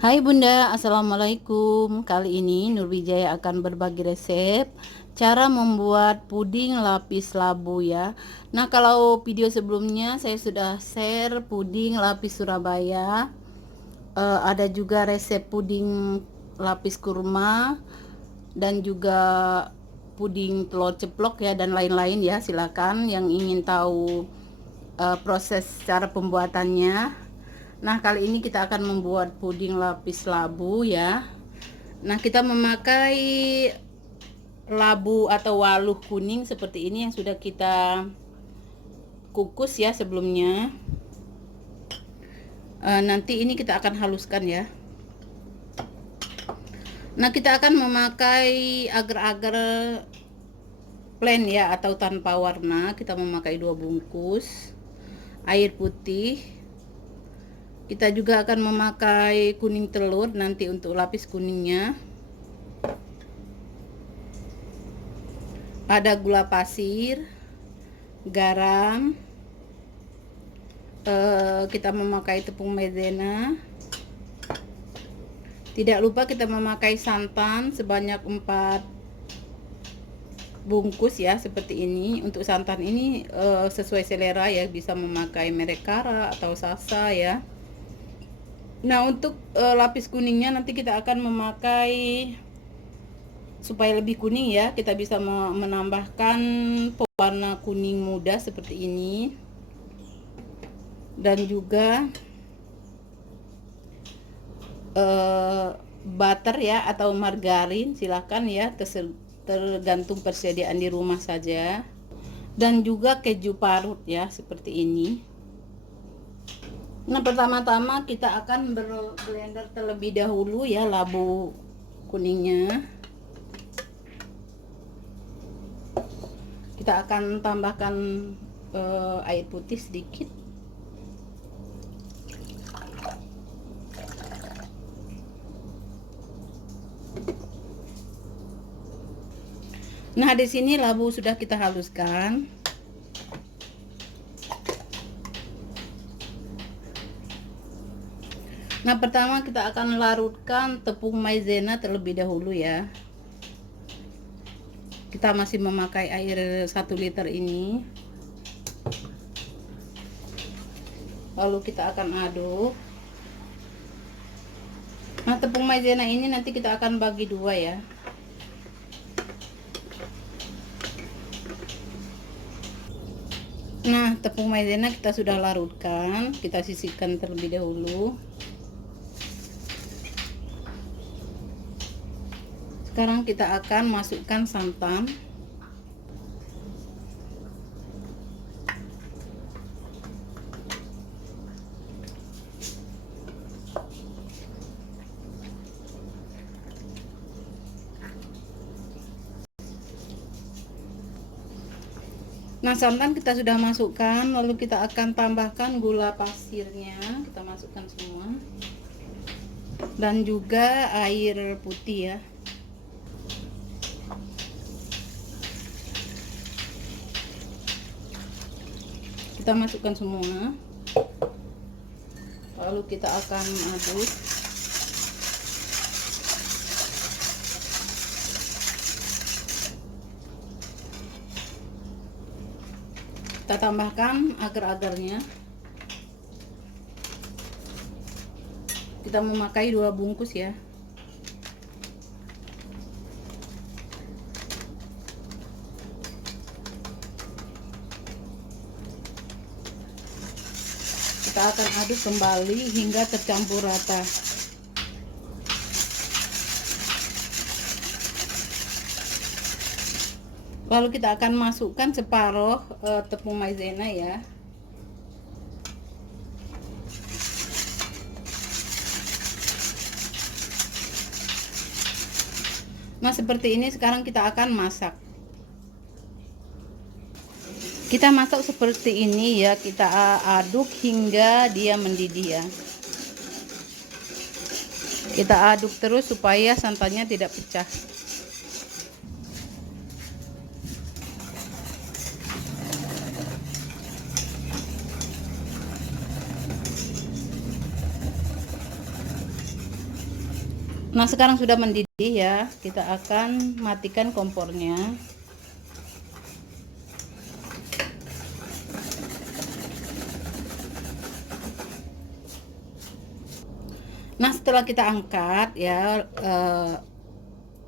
Hai Bunda, Assalamualaikum. Kali ini Nurwijaya akan berbagi resep cara membuat puding lapis labu ya. Nah, kalau video sebelumnya saya sudah share puding lapis Surabaya. Ada juga resep puding lapis kurma dan juga puding telur ceplok ya, dan lain-lain ya. Silakan yang ingin tahu proses cara pembuatannya. Nah, kali ini kita akan membuat puding lapis labu ya. Nah, kita memakai labu atau waluh kuning seperti ini yang sudah kita kukus ya sebelumnya. Nanti ini kita akan haluskan ya. Nah, kita akan memakai agar-agar plain ya atau tanpa warna. Kita memakai 2 bungkus air putih. Kita juga akan memakai kuning telur nanti untuk lapis kuningnya. Ada gula pasir, garam, kita memakai tepung maizena. Tidak lupa kita memakai santan sebanyak 4 bungkus ya, seperti ini. Untuk santan ini sesuai selera ya, bisa memakai merek Kara atau Sasa ya. Nah, untuk lapis kuningnya nanti kita akan memakai, supaya lebih kuning ya, kita bisa menambahkan warna kuning muda seperti ini, dan juga butter ya atau margarin, silakan ya, tergantung persediaan di rumah saja, dan juga keju parut ya seperti ini. Nah, pertama-tama kita akan blender terlebih dahulu ya labu kuningnya. Kita akan tambahkan air putih sedikit. Nah, di sini labu sudah kita haluskan. Nah, pertama kita akan larutkan tepung maizena terlebih dahulu ya. Kita masih memakai air 1 liter ini. Lalu kita akan aduk. Nah, tepung maizena ini nanti kita akan bagi 2 ya. Nah, tepung maizena kita sudah larutkan, kita sisihkan terlebih dahulu. Sekarang kita akan masukkan santan. Nah, santan kita sudah masukkan, lalu kita akan tambahkan gula pasirnya, kita masukkan semua, dan juga air putih ya. Kita masukkan semua, lalu kita akan aduk. Kita tambahkan agar-agarnya. Kita memakai 2 bungkus ya. Kita akan aduk kembali hingga tercampur rata. Lalu kita akan masukkan separuh tepung maizena ya. Nah, seperti ini. Sekarang kita akan masak. Kita masak seperti ini ya, kita aduk hingga dia mendidih ya. Kita aduk terus supaya santannya tidak pecah. Nah, sekarang sudah mendidih ya. Kita akan matikan kompornya. Nah, setelah kita angkat ya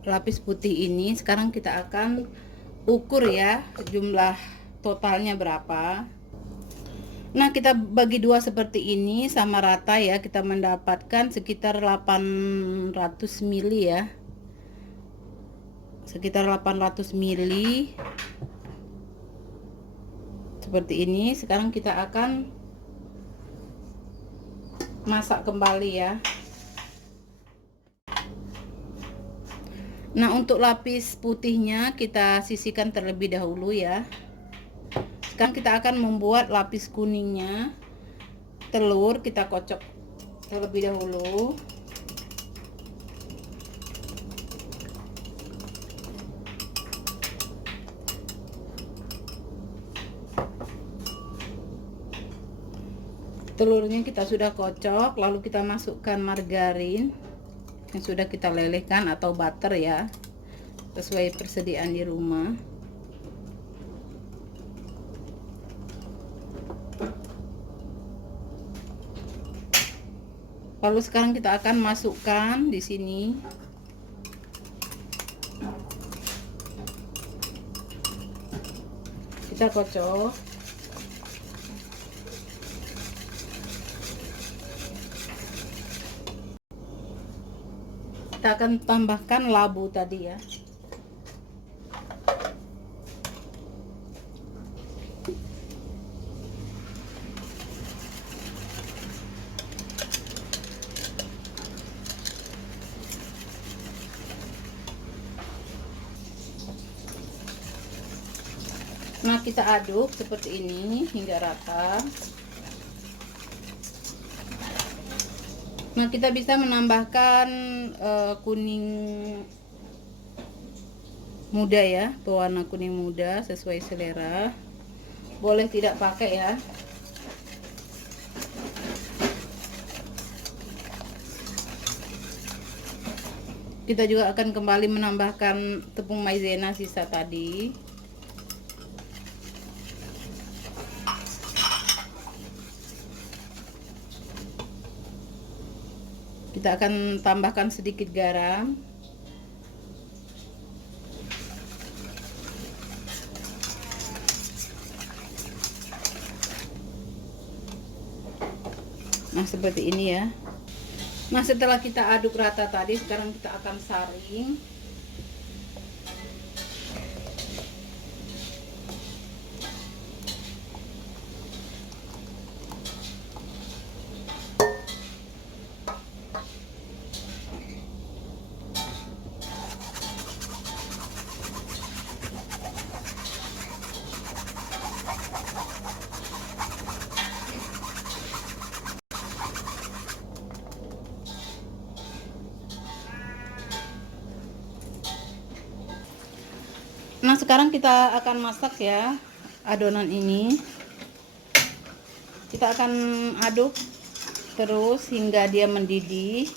lapis putih ini, sekarang kita akan ukur ya jumlah totalnya berapa. Nah, kita bagi dua seperti ini sama rata ya, kita mendapatkan sekitar 800 mili ya. Sekitar 800 mili. Seperti ini. Sekarang kita akan masak kembali ya. Nah, untuk lapis putihnya kita sisihkan terlebih dahulu ya. Sekarang kita akan membuat lapis kuningnya. Telur kita kocok terlebih dahulu. Telurnya kita sudah kocok, lalu kita masukkan margarin yang sudah kita lelehkan atau butter ya, sesuai persediaan di rumah. Lalu sekarang kita akan masukkan di sini kita kocok. Kita akan tambahkan labu tadi ya. Nah, kita aduk seperti ini hingga rata. Nah, kita bisa menambahkan kuning muda ya, pewarna kuning muda sesuai selera. Boleh tidak pakai ya. Kita juga akan kembali menambahkan tepung maizena sisa tadi. Kita akan tambahkan sedikit garam. Nah, seperti ini ya. Nah, setelah kita aduk rata tadi, sekarang kita akan saring. Nah, sekarang kita akan masak ya adonan ini. Kita akan aduk terus hingga dia mendidih.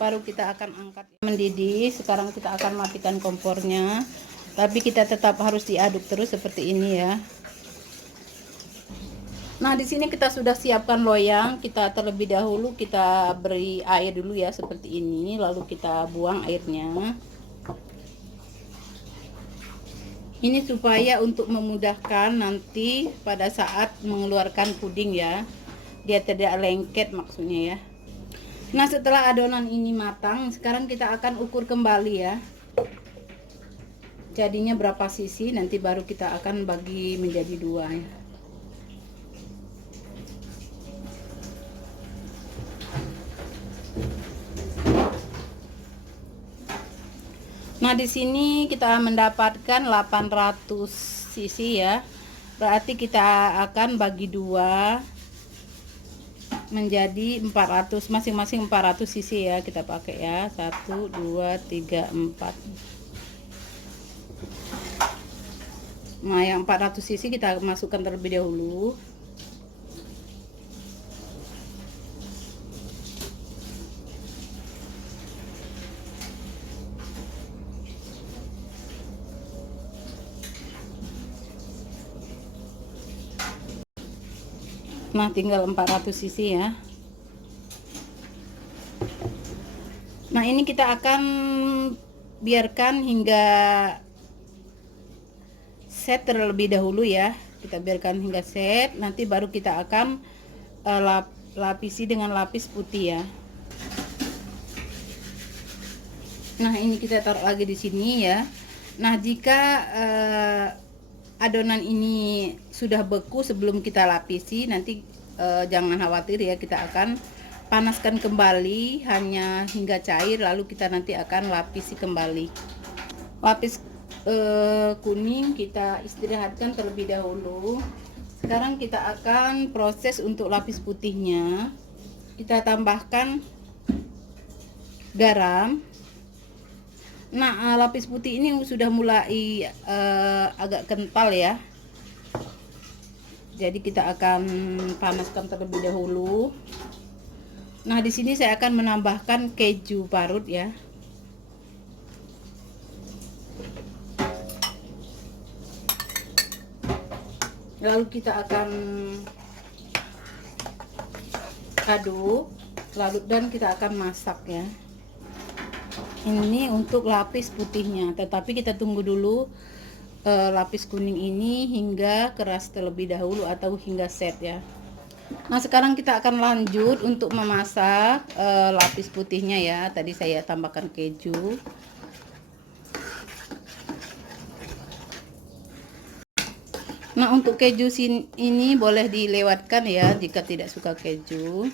Baru kita akan angkat mendidih. Sekarang kita akan matikan kompornya. Tapi kita tetap harus diaduk terus seperti ini ya. Nah, di sini kita sudah siapkan loyang. Kita terlebih dahulu kita beri air dulu ya seperti ini. Lalu kita buang airnya. Ini supaya untuk memudahkan nanti pada saat mengeluarkan puding ya. Dia tidak lengket maksudnya ya. Nah, setelah adonan ini matang, sekarang kita akan ukur kembali ya. Jadinya berapa sisi, nanti baru kita akan bagi menjadi dua ya. Nah, di sini kita mendapatkan 800 cc ya. Berarti kita akan bagi dua menjadi 400, masing-masing 400 cc ya kita pakai ya. 1 2 3 4. Nah, yang 400 cc kita masukkan terlebih dahulu. Nah, tinggal 400 cc ya. Nah, ini kita akan biarkan hingga set terlebih dahulu ya. Kita biarkan hingga set, nanti baru kita akan lapisi dengan lapis putih ya. Nah, ini kita taruh lagi di sini ya. Nah, jika adonan ini sudah beku sebelum kita lapisi, nanti jangan khawatir ya, kita akan panaskan kembali hanya hingga cair, lalu kita nanti akan lapisi kembali. Lapis kuning kita istirahatkan terlebih dahulu. Sekarang kita akan proses untuk lapis putihnya. Kita tambahkan garam. Nah, lapis putih ini sudah mulai agak kental ya. Jadi kita akan panaskan terlebih dahulu. Nah, di sini saya akan menambahkan keju parut ya. Lalu kita akan aduk, dan kita akan masak ya. Ini untuk lapis putihnya, tetapi kita tunggu dulu lapis kuning ini hingga keras terlebih dahulu atau hingga set ya. Nah, sekarang kita akan lanjut untuk memasak lapis putihnya ya. Tadi saya tambahkan keju. Nah, untuk keju ini boleh dilewatkan ya jika tidak suka keju.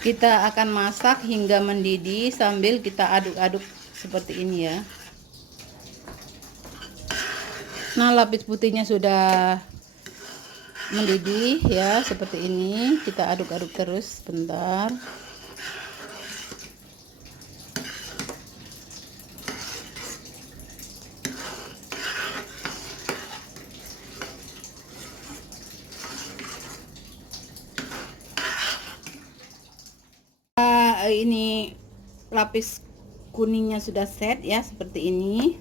Kita akan masak hingga mendidih sambil kita aduk-aduk seperti ini ya. Nah, lapis putihnya sudah mendidih ya, seperti ini. Kita aduk-aduk terus sebentar. Ini lapis kuningnya sudah set ya, seperti ini.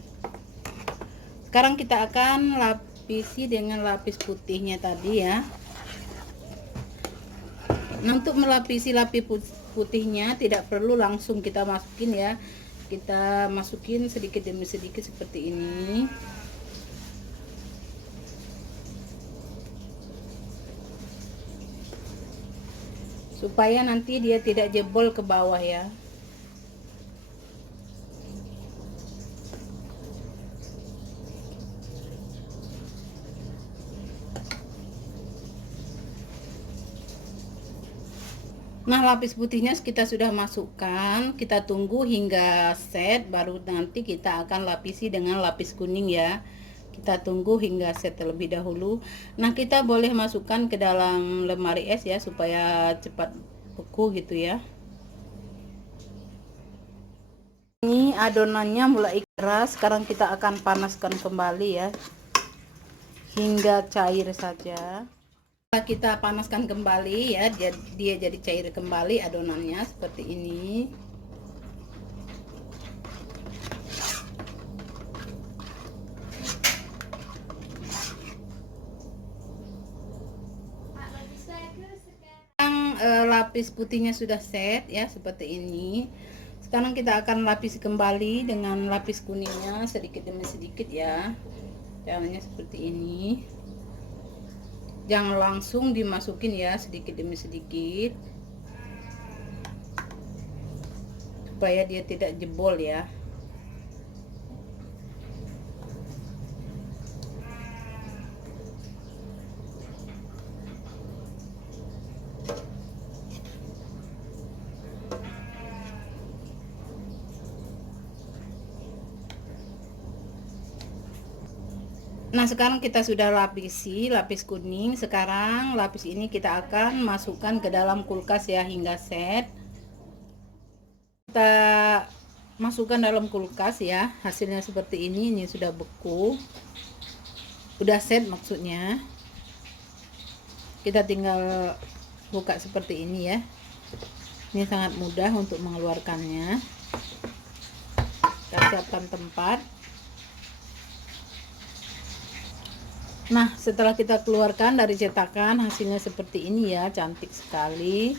Sekarang kita akan lapisi dengan lapis putihnya tadi ya. Nah, untuk melapisi lapis putihnya tidak perlu langsung kita masukin ya. Kita masukin sedikit demi sedikit seperti ini. Supaya nanti dia tidak jebol ke bawah ya. Nah, lapis putihnya kita sudah masukkan, kita tunggu hingga set, baru nanti kita akan lapisi dengan lapis kuning ya. Kita tunggu hingga set terlebih dahulu. Nah, kita boleh masukkan ke dalam lemari es ya, supaya cepat beku gitu ya. Ini adonannya mulai keras, sekarang kita akan panaskan kembali ya, hingga cair saja. Kita panaskan kembali ya, dia jadi cair kembali adonannya seperti ini. Lapis putihnya sudah set ya, seperti ini. Sekarang kita akan lapisi kembali dengan lapis kuningnya sedikit demi sedikit ya. Caranya seperti ini. Jangan langsung dimasukin ya, sedikit demi sedikit, supaya dia tidak jebol ya. Nah, sekarang kita sudah lapisi lapis kuning. Sekarang lapis ini kita akan masukkan ke dalam kulkas ya hingga set. Kita masukkan dalam kulkas ya. Hasilnya seperti ini sudah beku. Udah set maksudnya. Kita tinggal buka seperti ini ya. Ini sangat mudah untuk mengeluarkannya. Kita siapkan tempat. Nah, setelah kita keluarkan dari cetakan, hasilnya seperti ini ya, cantik sekali.